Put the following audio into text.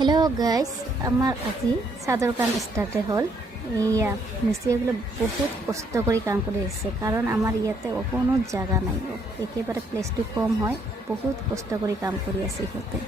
Hello guys, আমার আজি চাদর কাম স্টার্টে হল। এইয়া মিস্ত্রিগুলো বহুত কষ্ট করে কাম করে এসেছে, কারণ আমার ইয়াতে কোনো জায়গা নাই, একেবারে প্লেসটি কম হয়। বহুত কষ্ট করে কাম করে আছে ইহতে।